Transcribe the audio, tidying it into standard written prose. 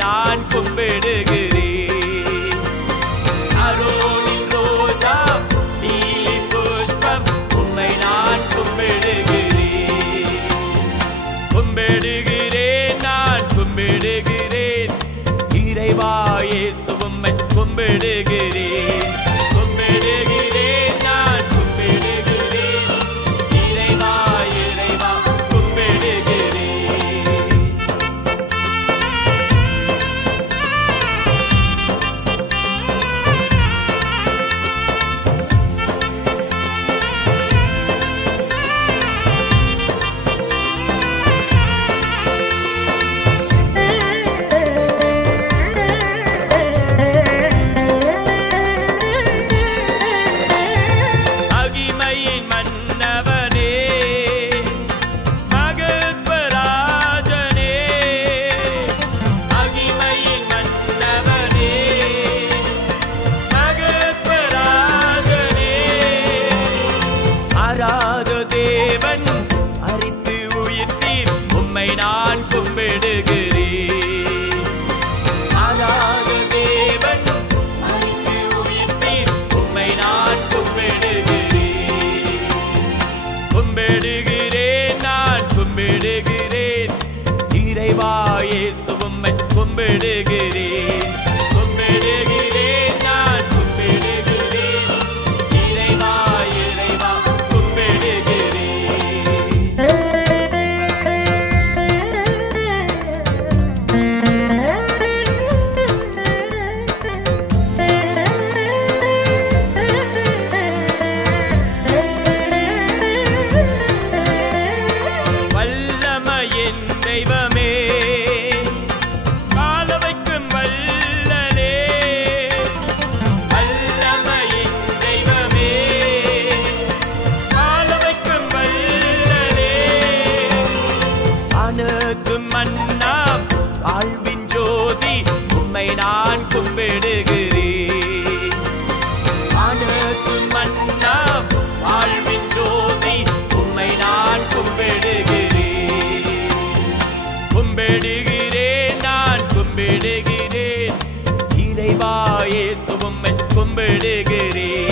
நான் கும்பிடுகிறேன். சரோனின் ரோஜா நீலி புஷ்பம் உம்மை நான் கும்பிடுகிறேன். கும்பிடுகிறேன் நான் கும்பிடுகிறேன் இறைவா இயேசு உம்மை கும்பிடுகிறேன். கும்பிடுகிறேன் நான் கும்பிடுகிறேன் இறைவா இறைவா கும்பிடுகிறேன். மகிமையின் மன்னவனே மகத்வராஜனே, மகிமையின் மன்னவனே மகத்வராஜனே, ஆராத தேவன் அரித்து உயிர்த்தீர் உம்மை நான் கும்பிடுகிறேன். ஆராத தேவன் அரித்து உயிர்த்தீர் உம்மை நான் கும்பிடுகிறேன். கும்பிடுகிறேன் நான் கும்பிடுகிறேன் இறைவா இயேசு உம்மை கும்பிடுகிறேன். கும்பிடுகிறேன் நான் கும்பிடுகிறேன் இறைவா இறைவா கும்பிடுகிறேன். வல்லமையின் தெய்வமே வாழ வைக்கும் வல்லலே, வல்லமையின் தெய்வமே வாழ வைக்கும் வல்லலே, அணுக்கும் மன்னாம் வாழ்வின் ஜோதி உம்மை நான் கும்பிடுகிறேன். அணுக்கும் மன்னாம் வாழ்வின் ஜோதி உம்மை நான் கும்பிடுகிறேன். கும்பிடுகிறேன் நான் கும்பிடுகிறேன் இறைவா இயேசு உம்மை கும்பிடுகிறேன்.